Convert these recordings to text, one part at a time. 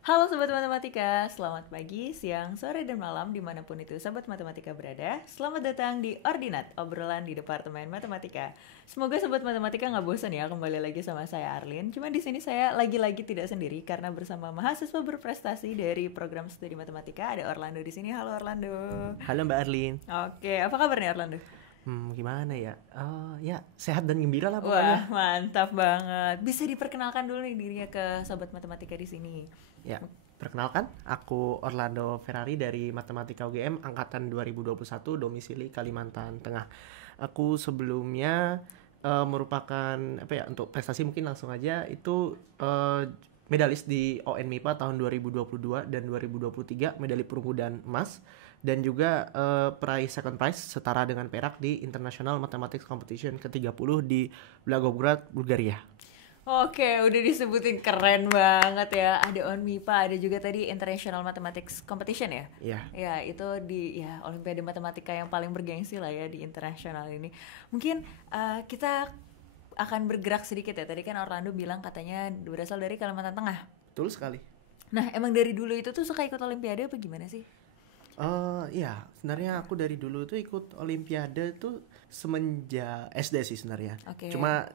Halo Sobat Matematika, selamat pagi, siang, sore, dan malam dimanapun itu Sobat Matematika berada. Selamat datang di Ordinat, obrolan di Departemen Matematika. Semoga Sobat Matematika nggak bosan ya kembali lagi sama saya Arlin. Cuma di sini saya lagi-lagi tidak sendiri karena bersama mahasiswa berprestasi dari program studi matematika ada Orlando di sini. Halo Orlando. Halo Mbak Arlin. Oke, apa kabar nih Orlando? Gimana ya? Ya sehat dan gembira lah Wah, pokoknya. mantap banget. Bisa diperkenalkan dulu nih dirinya ke Sobat Matematika di sini. Ya, perkenalkan, aku Orlando Ferrari dari Matematika UGM angkatan 2021 domisili Kalimantan Tengah. Aku sebelumnya merupakan untuk prestasi mungkin langsung aja itu medalis di ON MIPA tahun 2022 dan 2023, medali perunggu dan emas, dan juga peraih second prize setara dengan perak di International Mathematics Competition ke-30 di Blagoevgrad, Bulgaria. Oke, udah disebutin keren banget ya. Ada ONMIPA, ada juga tadi International Mathematics Competition ya. Iya. Ya, itu di Olimpiade Matematika yang paling bergengsi lah ya di internasional ini. Mungkin kita akan bergerak sedikit ya. Tadi kan Orlando bilang katanya berasal dari Kalimantan Tengah. Betul sekali. Nah, emang dari dulu itu tuh suka ikut Olimpiade apa gimana sih? Ya, sebenarnya aku dari dulu tuh ikut Olimpiade tuh semenjak SD sih sebenarnya. Oke. Cuma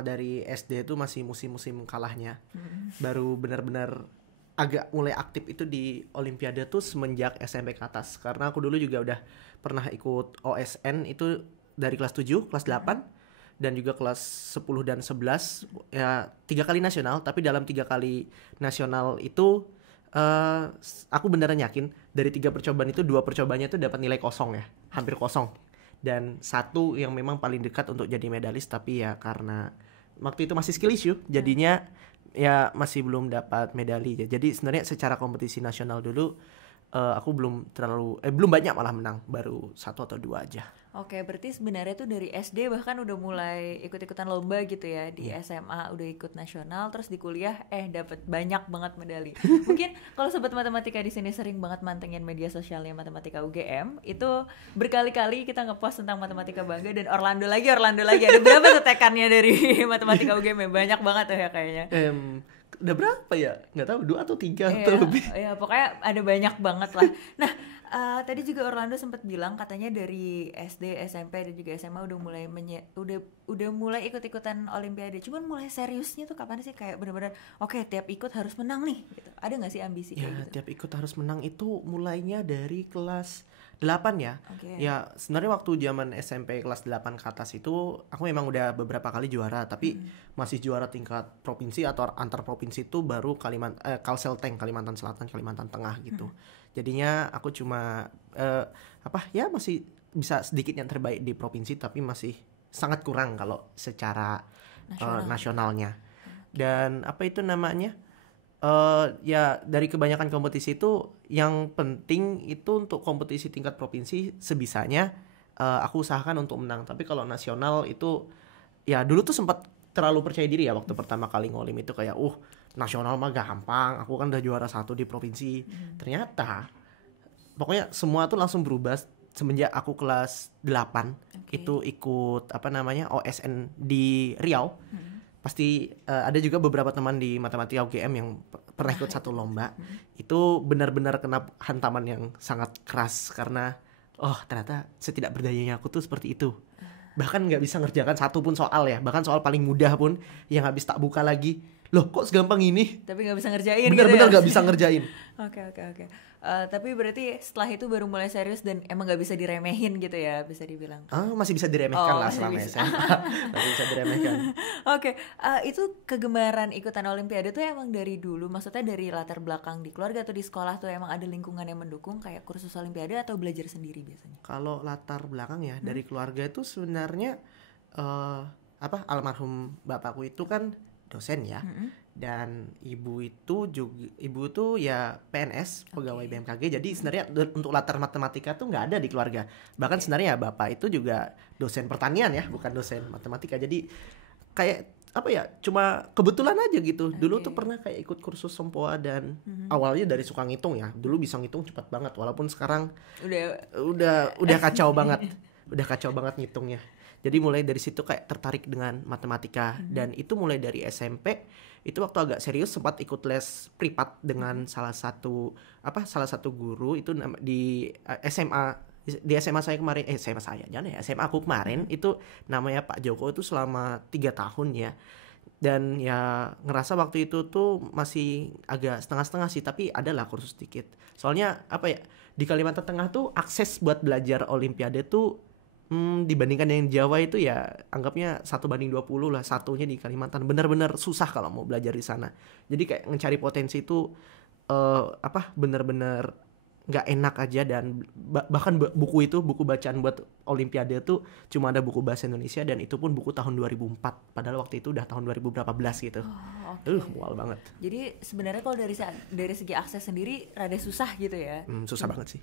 dari SD tuh masih musim-musim kalahnya. Baru benar-benar agak mulai aktif itu di Olimpiade tuh semenjak SMP ke atas. Karena aku dulu juga udah pernah ikut OSN itu dari kelas 7, kelas 8, dan juga kelas 10 dan 11. Ya, 3 kali nasional, tapi dalam 3 kali nasional itu aku beneran yakin dari 3 percobaan itu 2 percobanya itu dapat nilai kosong ya, hampir kosong. Dan 1 yang memang paling dekat untuk jadi medalis, tapi ya karena waktu itu masih skill issue, jadinya ya masih belum dapat medali. Jadi sebenarnya secara kompetisi nasional dulu aku belum banyak malah menang, baru 1 atau 2 aja. Oke, berarti sebenarnya tuh dari SD bahkan udah mulai ikut-ikutan lomba gitu ya. Di SMA udah ikut nasional, terus di kuliah dapat banyak banget medali. Mungkin kalau sobat matematika di sini sering banget mantengin media sosialnya Matematika UGM, itu berkali-kali kita ngepost tentang Matematika Bangga dan Orlando lagi. Ada berapa tuh tekannya dari Matematika UGM? Banyak banget tuh ya kayaknya. Udah berapa ya? Nggak tahu, 2 atau 3 atau lebih. Iya, pokoknya ada banyak banget lah. Nah, tadi juga Orlando sempat bilang katanya dari SD, SMP dan juga SMA udah mulai udah mulai ikut-ikutan Olimpiade. Cuman mulai seriusnya tuh kapan sih, kayak benar-benar oke, tiap ikut harus menang nih gitu. Ada nggak sih ambisi Ya, kayak gitu? tiap ikut harus menang itu mulainya dari kelas 8 ya. Oke. Ya, sebenarnya waktu zaman SMP kelas 8 ke atas itu aku memang udah beberapa kali juara, tapi masih juara tingkat provinsi atau antar provinsi itu baru Kalselteng, Kalimantan Selatan, Kalimantan Tengah gitu. Jadinya aku cuma masih bisa sedikit yang terbaik di provinsi, tapi masih sangat kurang kalau secara nasionalnya. Dan ya dari kebanyakan kompetisi itu yang penting itu untuk kompetisi tingkat provinsi sebisanya aku usahakan untuk menang. Tapi kalau nasional itu ya dulu tuh sempat terlalu percaya diri ya waktu pertama kali ngolim itu kayak nasional mah gampang, aku kan udah juara 1 di provinsi. Ternyata pokoknya semua tuh langsung berubah semenjak aku kelas 8 itu ikut OSN di Riau. Pasti ada juga beberapa teman di Matematika UGM yang pernah ikut satu lomba. Itu benar-benar kena hantaman yang sangat keras karena ternyata setidak berdayanya aku tuh seperti itu. Bahkan nggak bisa ngerjakan satu pun soal ya, bahkan soal paling mudah pun yang habis tak buka lagi, loh kok segampang ini, Tapi nggak bisa ngerjain. benar-benar gitu ya? nggak bisa ngerjain. Oke. Tapi berarti setelah itu baru mulai serius dan emang nggak bisa diremehin gitu ya, bisa dibilang. Masih bisa diremehkan lah masih selama bisa. SMA. Masih bisa diremehkan. Oke, itu kegemaran ikutan Olimpiade tuh emang dari dulu, maksudnya dari latar belakang di keluarga atau di sekolah tuh emang ada lingkungan yang mendukung kayak kursus Olimpiade atau belajar sendiri biasanya? Kalau latar belakang ya dari keluarga itu sebenarnya almarhum bapakku itu kan dosen ya. Dan ibu tuh ya PNS, pegawai BMKG. Jadi sebenarnya untuk latar matematika tuh nggak ada di keluarga. Bahkan sebenarnya bapak itu juga dosen pertanian ya, bukan dosen matematika. Jadi kayak cuma kebetulan aja gitu. Dulu tuh pernah kayak ikut kursus Sempoa dan awalnya dari suka ngitung ya. Dulu bisa ngitung cepat banget, walaupun sekarang udah kacau banget. Udah kacau banget ngitungnya. Jadi mulai dari situ kayak tertarik dengan matematika dan itu mulai dari SMP. Itu waktu agak serius sempat ikut les privat dengan salah satu guru itu di SMA. Di SMA saya kemarin, SMA saya jangan ya, SMA aku kemarin itu namanya Pak Joko itu selama 3 tahun ya. Dan ya ngerasa waktu itu tuh masih agak setengah-setengah sih, tapi adalah kursus sedikit. Soalnya apa ya, di Kalimantan Tengah tuh akses buat belajar Olimpiade tuh dibandingkan yang Jawa itu ya anggapnya 1:20 lah, satunya di Kalimantan. Benar-benar susah kalau mau belajar di sana. Jadi kayak mencari potensi itu benar-benar nggak enak aja. Dan bahkan buku bacaan buat Olimpiade tuh cuma ada buku bahasa Indonesia, dan itu pun buku tahun 2004, padahal waktu itu udah tahun 2000 berapa belas gitu. Mual banget. Jadi sebenarnya kalau dari segi akses sendiri rada susah gitu ya. Susah banget sih.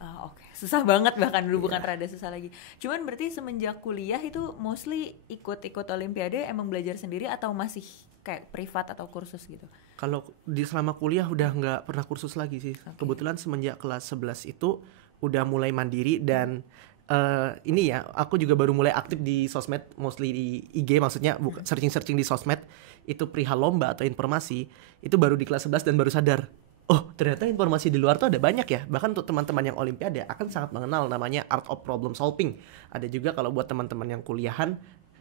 Susah banget bahkan dulu, bukan rada susah lagi. Cuman berarti semenjak kuliah itu mostly ikut Olimpiade, emang belajar sendiri atau masih kayak privat atau kursus gitu? Kalau selama kuliah udah nggak pernah kursus lagi sih. Kebetulan semenjak kelas 11 itu udah mulai mandiri. Dan ini ya, aku juga baru mulai aktif di sosmed, mostly di IG, maksudnya searching di sosmed itu perihal lomba atau informasi. Itu baru di kelas 11 dan baru sadar, oh ternyata informasi di luar tuh ada banyak ya. Bahkan untuk teman-teman yang Olimpiade akan sangat mengenal namanya Art of Problem Solving. Ada juga kalau buat teman-teman yang kuliahan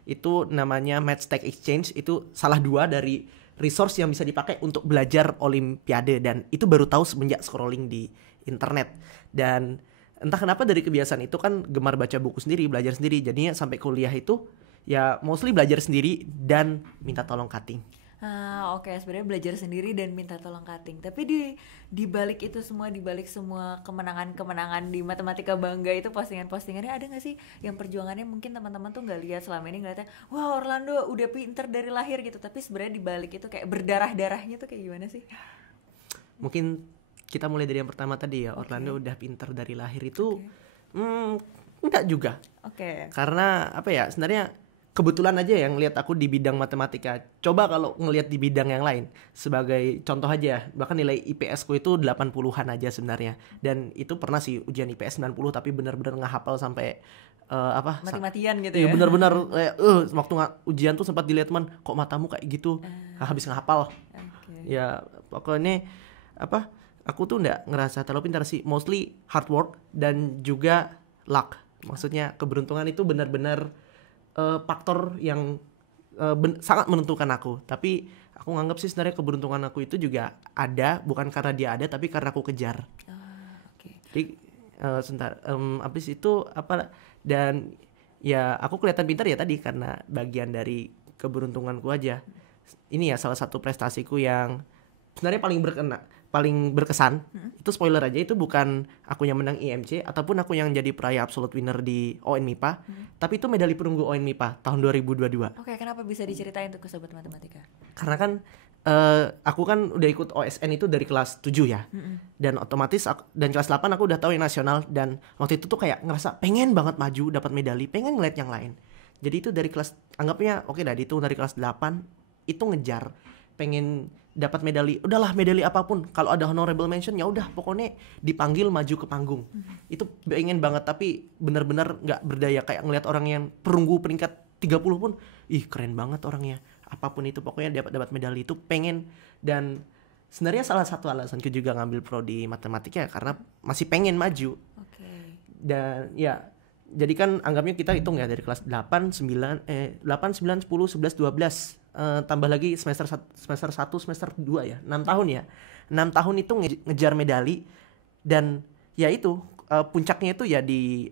itu namanya Matchstack Exchange. Itu salah dua dari resource yang bisa dipakai untuk belajar Olimpiade, dan itu baru tahu semenjak scrolling di internet. Dan entah kenapa dari kebiasaan itu kan gemar baca buku sendiri, belajar sendiri, jadinya sampai kuliah itu ya mostly belajar sendiri dan minta tolong cutting. Sebenarnya belajar sendiri dan minta tolong cutting. Tapi di balik itu semua, di balik semua kemenangan di Matematika Bangga itu, postingannya ada nggak sih yang perjuangannya mungkin teman-teman tuh nggak lihat selama ini, ngeliatnya wah Orlando udah pinter dari lahir gitu, tapi sebenarnya di balik itu kayak berdarah-darahnya tuh kayak gimana sih? Mungkin kita mulai dari yang pertama tadi ya. Orlando udah pinter dari lahir itu enggak juga. Karena apa ya, sebenarnya kebetulan aja yang ngelihat aku di bidang matematika. Coba kalau ngelihat di bidang yang lain, sebagai contoh aja, bahkan nilai IPS ku itu 80-an aja sebenarnya. Dan itu pernah sih ujian IPS 90, tapi benar-benar ngehafal sampai mati-matian gitu ya. Iya benar-benar waktu ujian tuh sempat dilihat teman, kok matamu kayak gitu. Habis ngehafal. Ya pokoknya aku tuh nggak ngerasa terlalu pintar sih. Mostly hard work dan juga luck. Maksudnya keberuntungan itu benar-benar faktor yang sangat menentukan aku. Tapi aku nganggap sih sebenarnya keberuntungan aku itu juga ada, bukan karena dia ada, tapi karena aku kejar. Jadi habis itu dan ya aku kelihatan pintar ya tadi karena bagian dari keberuntunganku aja. Ini ya salah satu prestasiku yang sebenarnya paling berkesan. Itu spoiler aja, itu bukan aku yang menang IMC ataupun aku yang jadi peraih absolute winner di ON MIPA, tapi itu medali perunggu ON MIPA tahun 2022. Kenapa bisa diceritain tuh ke sobat matematika? Karena kan aku kan udah ikut OSN itu dari kelas 7 ya. Dan otomatis dan kelas 8 aku udah tahu yang nasional, dan waktu itu tuh kayak ngerasa pengen banget maju dapat medali, pengen ngeliat yang lain. Jadi itu dari kelas, anggapnya dihitung dari kelas 8 itu ngejar pengen dapat medali. Udahlah medali apapun, kalau ada honorable mention ya udah pokoknya dipanggil maju ke panggung. Itu pengen banget, tapi benar-benar nggak berdaya. Kayak ngelihat orang yang perunggu peringkat 30 pun, ih keren banget orangnya. Apapun itu pokoknya dapat medali itu pengen. Dan sebenarnya salah satu alasanku juga ngambil prodi matematika karena masih pengen maju. Dan ya jadi kan anggapnya kita hitung ya dari kelas 8, 9, 10, 11, 12 tambah lagi semester 1, semester 2 ya, 6 tahun ya. 6 tahun itu ngejar medali. Dan ya itu puncaknya itu ya di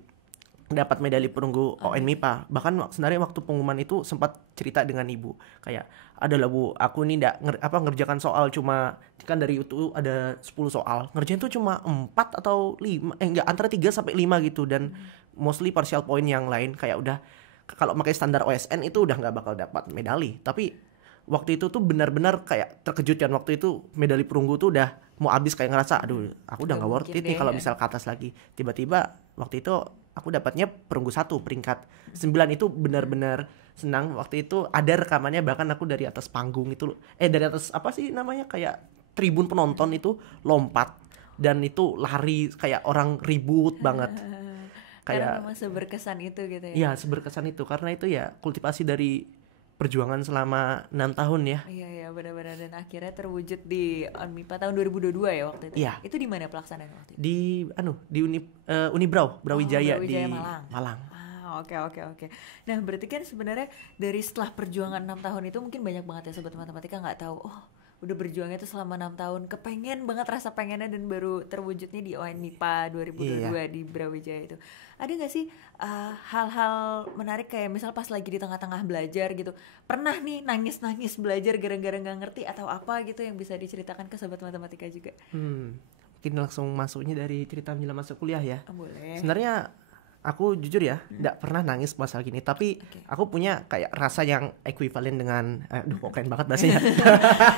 dapat medali perunggu ON MIPA. Bahkan sebenarnya waktu pengumuman itu sempat cerita dengan ibu, kayak adalah bu, aku ini ngerjakan soal cuma kan dari itu ada 10 soal, ngerjain tuh cuma 4 atau 5 antara 3 sampai 5 gitu. Dan mostly partial point yang lain kayak udah kalau pakai standar OSN itu udah nggak bakal dapat medali. Tapi waktu itu tuh benar-benar kayak terkejut kan. Waktu itu medali perunggu tuh udah mau habis, kayak ngerasa aduh aku udah nggak worth it nih kalau misal ke atas lagi. Tiba-tiba waktu itu aku dapatnya perunggu 1 peringkat 9. Itu benar-benar senang. Waktu itu ada rekamannya, bahkan aku dari atas panggung itu dari atas kayak tribun penonton itu lompat, dan itu lari kayak orang ribut banget. Karena kayak memang seberkesan itu gitu ya. ya seberkesan itu, karena itu ya kultivasi dari perjuangan selama 6 tahun ya. Iya ya, benar-benar, dan akhirnya terwujud di Onmipa tahun 2022 ya waktu itu. Iya. Itu di mana pelaksanaannya waktu itu? Di Unibrau Brawijaya di Brawijaya, Malang. Malang. Oke. Nah, berarti kan sebenarnya dari setelah perjuangan 6 tahun itu mungkin banyak banget ya sobat matematika nggak tahu, oh udah berjuangnya itu selama 6 tahun, kepengen banget rasa pengennya dan baru terwujudnya di ONMIPA 2022 di Brawijaya itu. Ada nggak sih hal-hal menarik kayak misal pas lagi di tengah-tengah belajar gitu, pernah nih nangis-nangis belajar gara-gara nggak ngerti atau apa gitu yang bisa diceritakan ke sobat matematika juga? Mungkin langsung masuknya dari cerita menjelang masuk kuliah ya. Boleh. Sebenarnya aku jujur ya, nggak pernah nangis masalah gini, tapi aku punya kayak rasa yang ekuivalen dengan, kok keren banget bahasanya.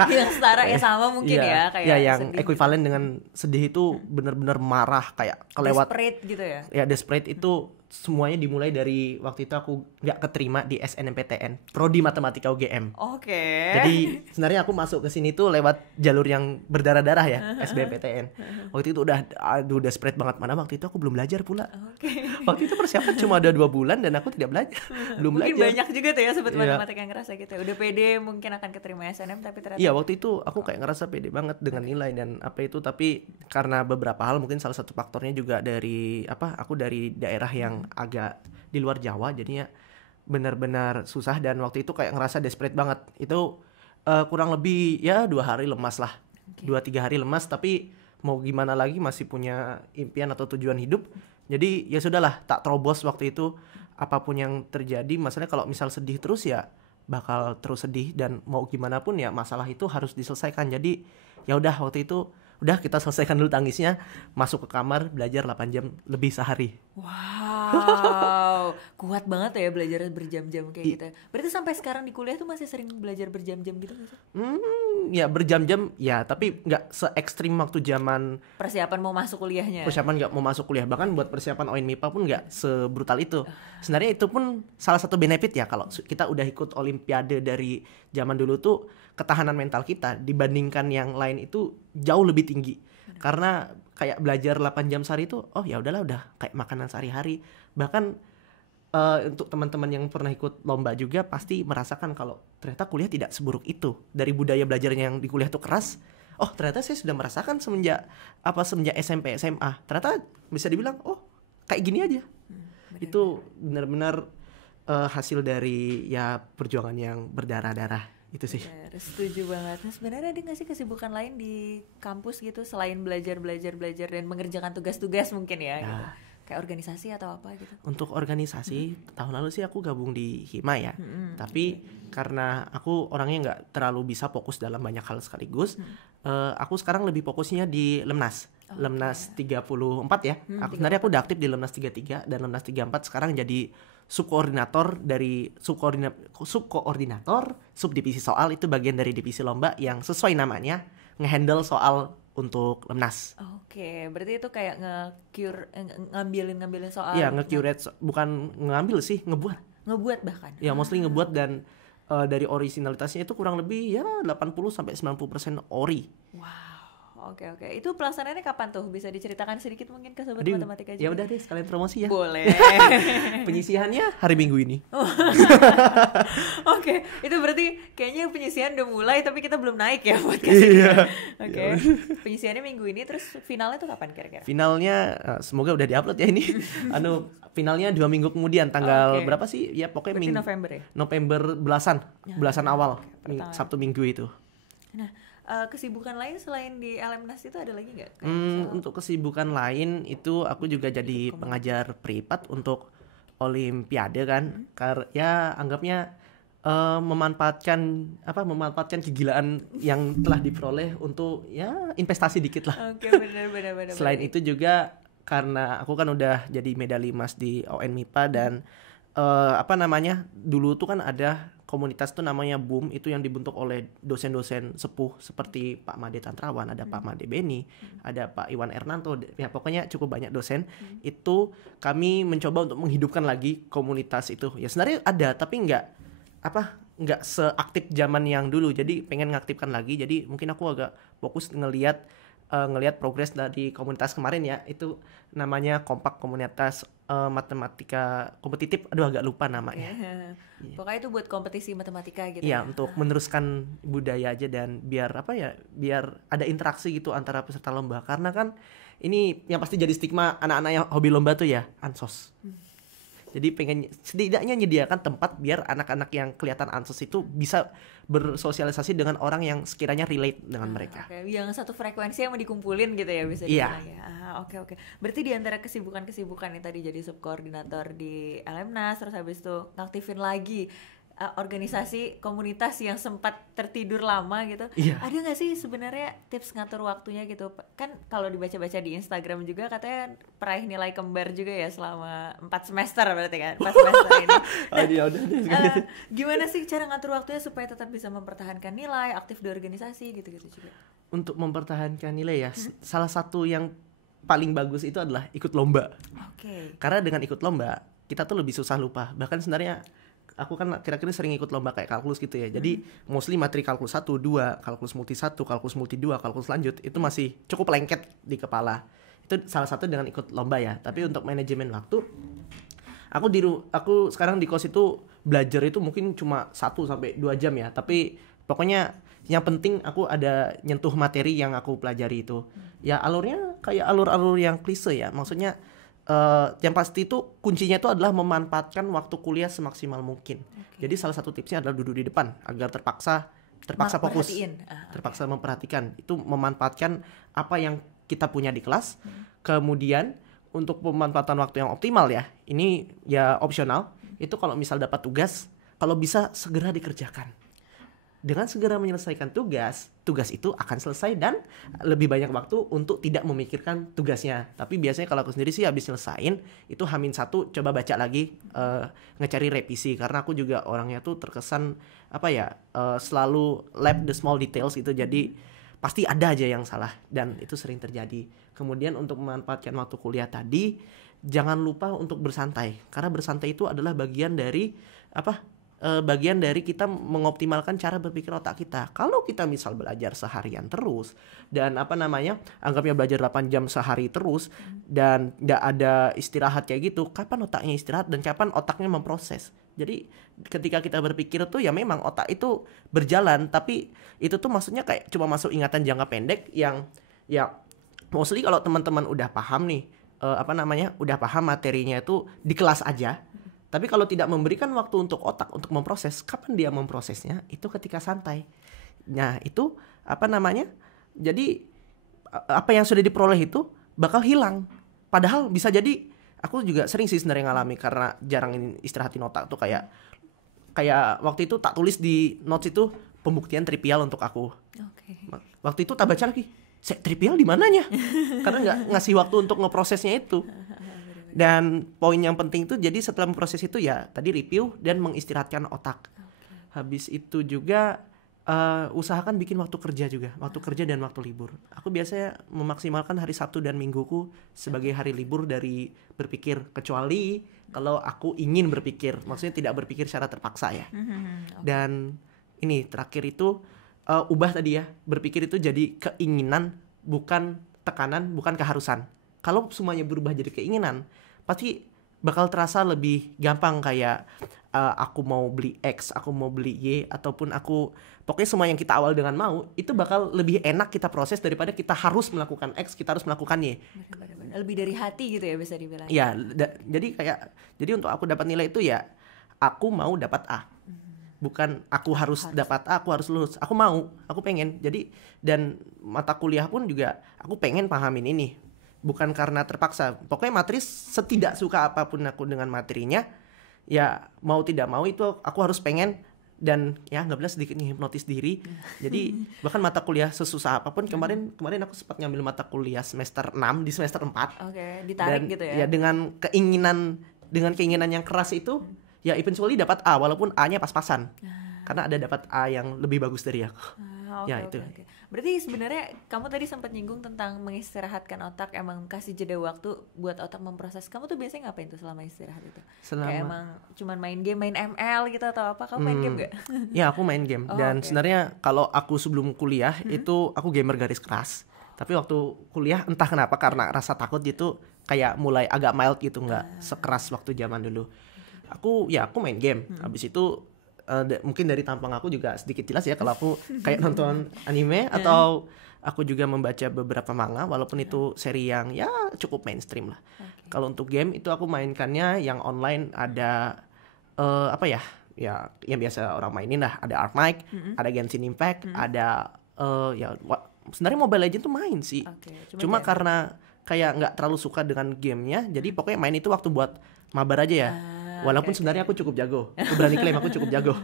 Yang setara ya sama mungkin ya, kayak yang sedih. ekuivalen dengan sedih itu bener-bener marah, kayak kelewat. Desperate gitu ya. Ya desperate itu semuanya dimulai dari waktu itu aku nggak keterima di SNMPTN, Prodi Matematika UGM. Oke. Jadi sebenarnya aku masuk ke sini tuh lewat jalur yang berdarah-darah ya, SBMPTN. Waktu itu udah desperate banget, mana waktu itu aku belum belajar pula. Waktu itu persiapan cuma ada 2 bulan dan aku tidak belajar, belum Mungkin belajar. banyak juga tuh ya sobat matematika yang ngerasa gitu. Udah pede mungkin akan keterima SNM tapi ternyata. Iya, waktu itu aku kayak ngerasa pede banget dengan nilai dan apa itu, tapi karena beberapa hal, mungkin salah satu faktornya juga dari aku dari daerah yang agak di luar Jawa, jadinya benar-benar susah dan waktu itu kayak ngerasa desperate banget. Itu kurang lebih ya 2 hari lemas lah. 2-3 hari lemas, tapi mau gimana lagi, masih punya impian atau tujuan hidup. Jadi ya sudahlah, tak terobos waktu itu apapun yang terjadi. Masalahnya kalau misal sedih terus ya bakal terus sedih, dan mau gimana pun ya masalah itu harus diselesaikan. Jadi ya udah, waktu itu udah kita selesaikan dulu tangisnya, masuk ke kamar, belajar 8 jam lebih sehari. Wow, kuat banget ya belajar berjam-jam kayak gitu. Berarti sampai sekarang di kuliah tuh masih sering belajar berjam-jam gitu nggak sih? Ya berjam-jam ya, tapi nggak se-ekstrim waktu zaman Persiapan mau masuk kuliahnya. persiapan nggak mau masuk kuliah. Bahkan buat persiapan ONMIPA pun nggak sebrutal itu. Sebenarnya itu pun salah satu benefit ya, kalau kita udah ikut olimpiade dari zaman dulu tuh, ketahanan mental kita dibandingkan yang lain itu jauh lebih tinggi. Karena kayak belajar 8 jam sehari itu, oh ya udahlah, udah kayak makanan sehari-hari. Bahkan untuk teman-teman yang pernah ikut lomba juga pasti merasakan kalau ternyata kuliah tidak seburuk itu. Dari budaya belajarnya yang di kuliah tuh keras, oh ternyata saya sudah merasakan semenjak SMP SMA. Ternyata bisa dibilang oh kayak gini aja. Itu benar-benar hasil dari ya perjuangan yang berdarah-darah itu sih. Benar, setuju banget. Nah, sebenarnya ada nggak sih kesibukan lain di kampus gitu selain belajar dan mengerjakan tugas-tugas mungkin ya. Gitu. Kayak organisasi atau apa gitu? Untuk organisasi, tahun lalu sih aku gabung di Hima ya. Tapi karena aku orangnya nggak terlalu bisa fokus dalam banyak hal sekaligus, aku sekarang lebih fokusnya di Lemnas. Lemnas 34 ya. Sebenarnya aku udah aktif di Lemnas 33 dan Lemnas 34 sekarang jadi subkoordinator dari subkoordinator subdivisi soal, itu bagian dari divisi lomba yang sesuai namanya ngehandle soal untuk Lemnas. Oke, berarti itu kayak ngambilin soal. Iya, nge-curate, bukan ngambil sih, ngebuat bahkan. Ya, mostly ngebuat, dan dari originalitasnya itu kurang lebih ya 80-90% ori. Wow. Oke. Itu pelaksanaannya kapan tuh? Bisa diceritakan sedikit mungkin ke sobat Aduh, matematika juga? Ya udah deh, sekalian promosi ya. Boleh. Penyisihannya hari Minggu ini. Oke, itu berarti kayaknya penyisihan udah mulai tapi kita belum naik ya buat kasih. Iya. Oke. Penyisihannya minggu ini, terus finalnya tuh kapan kira-kira? Finalnya semoga udah diupload ya ini. Finalnya 2 minggu kemudian, tanggal berapa sih? Ya pokoknya November ya. November belasan awal, Sabtu Minggu itu. Nah, kesibukan lain selain di Lemnas itu ada lagi nggak? Untuk kesibukan lain itu aku juga jadi pengajar privat untuk olimpiade kan. Ya anggapnya memanfaatkan kegilaan yang telah diperoleh untuk ya investasi dikit lah. Oke, benar. Selain itu juga karena aku kan udah jadi medali emas di ONMIPA dan dulu tuh kan ada komunitas tuh namanya BUM, itu yang dibentuk oleh dosen-dosen sepuh seperti Pak Made Tantrawan, ada Pak Made Beni, ada Pak Iwan Ernanto, ya pokoknya cukup banyak dosen. Itu kami mencoba untuk menghidupkan lagi komunitas itu. Ya sebenarnya ada, tapi nggak seaktif zaman yang dulu. Jadi pengen ngaktifkan lagi. Jadi mungkin aku agak fokus ngelihat ngelihat progres dari komunitas kemarin ya, itu namanya Kompak Komunitas Matematika Kompetitif, aduh agak lupa namanya. Pokoknya itu buat kompetisi matematika gitu Iya, ya. untuk meneruskan budaya aja dan biar apa ya, biar ada interaksi gitu antara peserta lomba. Karena kan ini yang pasti jadi stigma anak-anak yang hobi lomba tuh ya ansos. Jadi pengen setidaknya menyediakan tempat biar anak-anak yang kelihatan ansos itu bisa bersosialisasi dengan orang yang sekiranya relate dengan mereka. Oke, yang satu frekuensi yang mau dikumpulin gitu ya bisa Iya. dibilang ya. Oke. Berarti di antara kesibukan-kesibukan yang tadi jadi subkoordinator di LMNAS, terus habis itu ngaktifin lagi organisasi komunitas yang sempat tertidur lama gitu. Iya. Ada nggak sih sebenarnya tips ngatur waktunya gitu? Kan kalau dibaca-baca di Instagram juga katanya peraih nilai kembar juga ya selama 4 semester berarti kan. 4 semester ini. Gimana sih cara ngatur waktunya supaya tetap bisa mempertahankan nilai, aktif di organisasi gitu-gitu juga? Untuk mempertahankan nilai ya, salah satu yang paling bagus itu adalah ikut lomba. Oke. Karena dengan ikut lomba, kita tuh lebih susah lupa. Bahkan sebenarnya aku kan kira-kira sering ikut lomba kayak kalkulus gitu ya. Jadi mostly materi kalkulus 1, 2, kalkulus multi 1, kalkulus multi 2, kalkulus lanjut itu masih cukup lengket di kepala. Itu salah satu dengan ikut lomba ya. Tapi untuk manajemen waktu, aku sekarang di kos itu belajar itu mungkin cuma 1-2 jam ya. Tapi pokoknya yang penting aku ada nyentuh materi yang aku pelajari itu. Ya alurnya kayak alur-alur yang klise ya. Maksudnya yang pasti itu kuncinya itu adalah memanfaatkan waktu kuliah semaksimal mungkin. Jadi salah satu tipsnya adalah duduk di depan agar terpaksa fokus, terpaksa memperhatikan. Itu memanfaatkan apa yang kita punya di kelas. Kemudian untuk pemanfaatan waktu yang optimal ya, ini ya opsional. Itu kalau misal dapat tugas, kalau bisa segera dikerjakan. Dengan segera menyelesaikan tugas itu akan selesai dan lebih banyak waktu untuk tidak memikirkan tugasnya. Tapi biasanya kalau aku sendiri sih habis nyelesain itu H-1 coba baca lagi, ngecari revisi. Karena aku juga orangnya tuh terkesan selalu lab the small details gitu. Jadi pasti ada aja yang salah dan itu sering terjadi. Kemudian untuk memanfaatkan waktu kuliah tadi, jangan lupa untuk bersantai. Karena bersantai itu adalah bagian dari kita mengoptimalkan cara berpikir otak kita. Kalau kita misal belajar seharian terus dan anggapnya belajar 8 jam sehari terus dan nggak ada istirahat kayak gitu, kapan otaknya istirahat dan kapan otaknya memproses? Jadi ketika kita berpikir tuh ya memang otak itu berjalan, tapi itu tuh maksudnya kayak cuma masuk ingatan jangka pendek yang ya mostly kalau teman-teman udah paham nih udah paham materinya itu di kelas aja. Tapi kalau tidak memberikan waktu untuk otak untuk memproses, kapan dia memprosesnya? Itu ketika santai. Nah, itu jadi apa yang sudah diperoleh itu bakal hilang. Padahal bisa jadi, aku juga sering sih sebenarnya ngalami karena jarang istirahatin otak tuh kayak waktu itu tak tulis di notes itu pembuktian trivial untuk aku. Waktu itu tak baca lagi, trivial di mananya? Karena nggak ngasih waktu untuk ngeprosesnya itu. Dan poin yang penting itu jadi setelah memproses itu ya tadi review dan mengistirahatkan otak. Habis itu juga usahakan bikin waktu kerja juga, waktu kerja dan waktu libur. Aku biasanya memaksimalkan hari Sabtu dan Mingguku sebagai hari libur dari berpikir, kecuali kalau aku ingin berpikir, maksudnya tidak berpikir secara terpaksa ya. Dan ini terakhir itu ubah tadi ya, berpikir itu jadi keinginan bukan tekanan, bukan keharusan. Kalau semuanya berubah jadi keinginan, pasti bakal terasa lebih gampang kayak aku mau beli X, aku mau beli Y, ataupun pokoknya semua yang kita awal dengan mau, itu bakal lebih enak kita proses daripada kita harus melakukan X, kita harus melakukan Y. Benar. Lebih dari hati gitu ya bisa dibilang. Iya, jadi untuk aku dapat nilai itu ya, aku mau dapat A. Bukan aku harus dapat A, aku harus lulus. Aku pengen. Jadi, dan mata kuliah pun juga aku pengen pahamin ini. Bukan karena terpaksa. Pokoknya materi setidak suka apapun aku dengan materinya, ya mau tidak mau itu aku harus pengen. Dan ya nggak boleh sedikit hipnotis diri. Jadi bahkan mata kuliah sesusah apapun, kemarin aku sempat ngambil mata kuliah semester 6 di semester 4. Ditarik dan, gitu ya. Ya dengan keinginan yang keras itu, ya eventually dapat A walaupun A-nya pas-pasan. Karena ada dapat A yang lebih bagus dari aku. Itu. Berarti sebenarnya kamu tadi sempat nyinggung tentang mengistirahatkan otak, emang kasih jeda waktu buat otak memproses. Kamu tuh biasanya ngapain tuh selama istirahat itu? Kayak emang cuman main game, main ML gitu atau apa? Kamu main game gak? Ya aku main game. Dan sebenarnya kalau aku sebelum kuliah itu aku gamer garis keras. Tapi waktu kuliah entah kenapa karena rasa takut gitu kayak mulai agak mild gitu, nggak sekeras waktu zaman dulu. Aku main game. Habis itu mungkin dari tampang aku juga sedikit jelas ya kalau aku kayak nonton anime atau aku juga membaca beberapa manga walaupun itu seri yang ya cukup mainstream lah. Kalau untuk game itu aku mainkannya yang online ada apa ya? Ya yang biasa orang mainin lah, ada Arknight, ada Genshin Impact, ada sebenarnya Mobile Legends tuh main sih. Cuma karena kayak nggak terlalu suka dengan gamenya, jadi pokoknya main itu waktu buat mabar aja ya. Walaupun sebenarnya aku cukup jago, aku berani klaim aku cukup jago.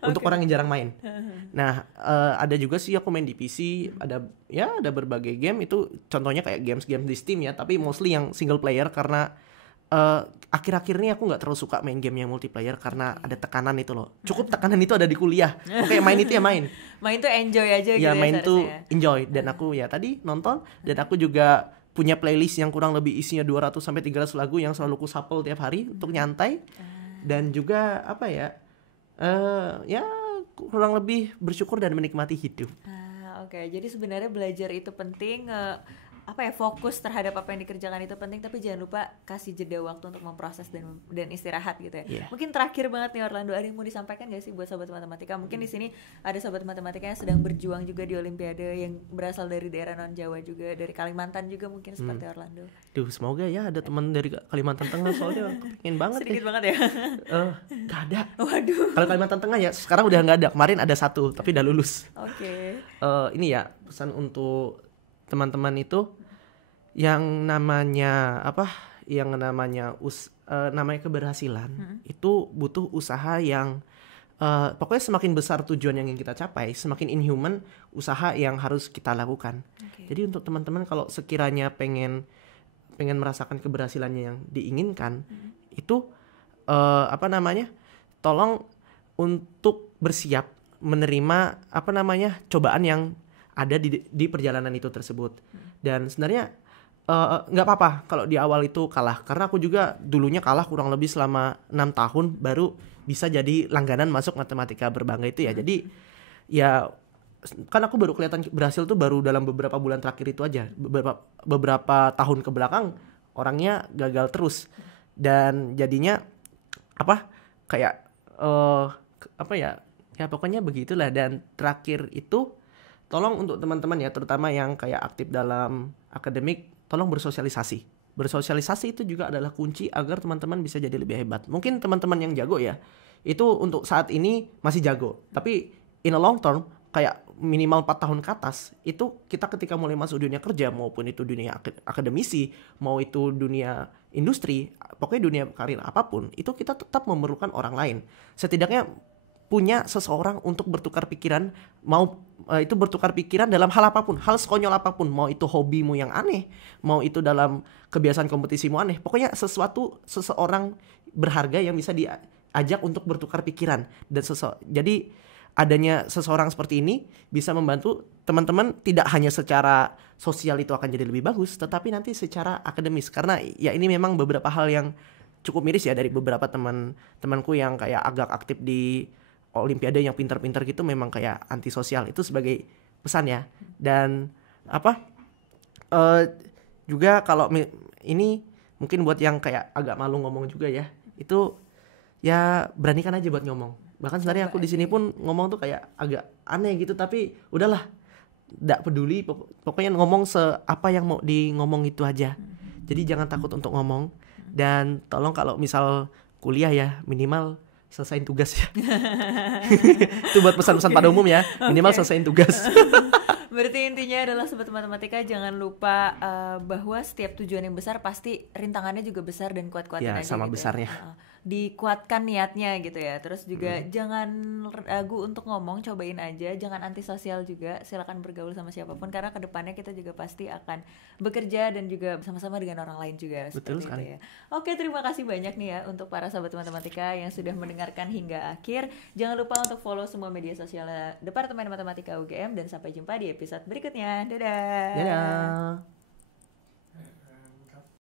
Untuk orang yang jarang main. Nah, ada juga sih aku main di PC, ada berbagai game itu contohnya kayak games di Steam ya, tapi mostly yang single player karena akhir-akhir ini aku nggak terlalu suka main game yang multiplayer karena ada tekanan itu loh. Cukup tekanan itu ada di kuliah. Oke, main itu ya main. Main tuh enjoy aja gitu ya. Main tuh seharusnya. enjoy dan aku ya tadi nonton dan aku juga punya playlist yang kurang lebih isinya 200 sampai 300 lagu yang selalu ku shuffle tiap hari untuk nyantai. Dan juga apa ya? Ya kurang lebih bersyukur dan menikmati hidup. Oke. Jadi sebenarnya belajar itu penting, fokus terhadap apa yang dikerjakan itu penting, tapi jangan lupa kasih jeda waktu untuk memproses dan istirahat gitu ya. Mungkin terakhir banget nih Orlando, ada yang mau disampaikan gak sih buat sobat matematika? Mungkin di sini ada sobat matematika yang sedang berjuang juga di Olimpiade, yang berasal dari daerah non Jawa juga, dari Kalimantan juga mungkin seperti Orlando. Semoga ya ada teman dari Kalimantan Tengah soalnya pengen banget. Sedikit banget ya. Gak ada. Waduh. Kalau Kalimantan Tengah ya sekarang udah nggak ada. Kemarin ada satu tapi udah lulus. Oke. Ini ya pesan untuk teman-teman itu yang namanya namanya keberhasilan itu butuh usaha yang pokoknya semakin besar tujuan yang ingin kita capai, semakin inhuman usaha yang harus kita lakukan. Jadi untuk teman-teman kalau sekiranya pengen merasakan keberhasilannya yang diinginkan, itu tolong untuk bersiap menerima cobaan yang ada di perjalanan itu tersebut. Dan sebenarnya nggak apa-apa kalau di awal itu kalah, karena aku juga dulunya kalah kurang lebih selama 6 tahun baru bisa jadi langganan masuk matematika berbangga itu ya. Jadi ya kan aku baru kelihatan berhasil tuh baru dalam beberapa bulan terakhir itu aja. Beberapa tahun ke belakang orangnya gagal terus dan jadinya pokoknya begitulah. Dan terakhir itu tolong untuk teman-teman ya, terutama yang kayak aktif dalam akademik, tolong bersosialisasi. Bersosialisasi itu juga adalah kunci agar teman-teman bisa jadi lebih hebat. Mungkin teman-teman yang jago ya, itu untuk saat ini masih jago. Tapi in a long term, kayak minimal 4 tahun ke atas, itu kita ketika mulai masuk dunia kerja, maupun itu dunia akademisi, mau itu dunia industri, pokoknya dunia karir apapun, itu kita tetap memerlukan orang lain. Setidaknya punya seseorang untuk bertukar pikiran, itu bertukar pikiran dalam hal apapun, hal sekonyol apapun, mau itu hobimu yang aneh, mau itu dalam kebiasaan kompetisimu aneh, pokoknya seseorang berharga yang bisa diajak untuk bertukar pikiran. Dan jadi adanya seseorang seperti ini bisa membantu teman-teman tidak hanya secara sosial itu akan jadi lebih bagus, tetapi nanti secara akademis, karena ya ini memang beberapa hal yang cukup miris ya dari beberapa teman-temanku yang kayak agak aktif di Olimpiade yang pintar-pintar gitu, memang kayak antisosial. Itu sebagai pesan ya. Dan juga kalau ini mungkin buat yang kayak agak malu ngomong juga ya, itu ya beranikan aja buat ngomong. Bahkan sebenarnya aku di sini pun ngomong tuh kayak agak aneh gitu, tapi udahlah, nggak peduli, pokoknya ngomong apa yang mau di ngomong itu aja. Jadi jangan takut untuk ngomong. Dan tolong kalau misal kuliah ya, minimal selesaiin tugas ya. Itu buat pesan-pesan pada umum ya, minimal selesaiin tugas. Berarti intinya adalah sobat matematika jangan lupa bahwa setiap tujuan yang besar pasti rintangannya juga besar, dan kuat-kuatin ya, aja sama gitu besarnya. Dikuatkan niatnya gitu ya. Terus juga jangan ragu untuk ngomong, cobain aja, jangan antisosial juga, silakan bergaul sama siapapun, karena kedepannya kita juga pasti akan bekerja dan juga bersama-sama dengan orang lain juga. Betul sekali. Itu ya. Oke, terima kasih banyak nih ya untuk para sobat matematika yang sudah mendengarkan hingga akhir. Jangan lupa untuk follow semua media sosial Departemen Matematika UGM, dan sampai jumpa di episode berikutnya. Dadah. Dadah.